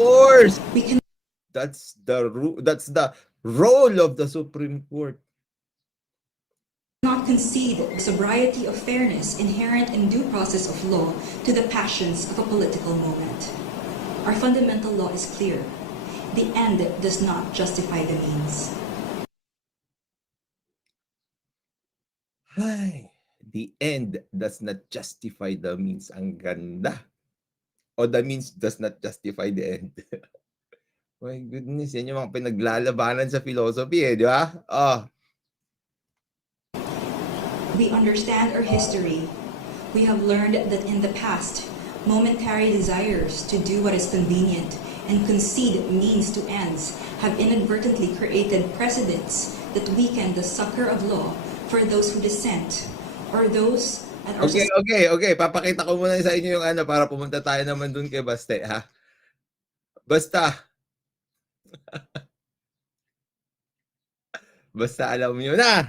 course. That's the that's the role of the Supreme Court. not concede the sobriety of fairness inherent in due process of law to the passions of a political moment. Our fundamental law is clear. The end does not justify the means. Ay, the end does not justify the means. Ang ganda. O the means does not justify the end. My goodness, yan yung mga pinaglalabanan sa philosophy eh, di ba? Oh, We understand our history. We have learned that in the past, momentary desires to do what is convenient and concede means to ends have inadvertently created precedents that weaken the succor of law for those who dissent or those okay, okay, okay. Papakita ko muna sa inyo yung ano para pumunta tayo naman dun kay Baste, ha? Basta. Basta alam niyo na.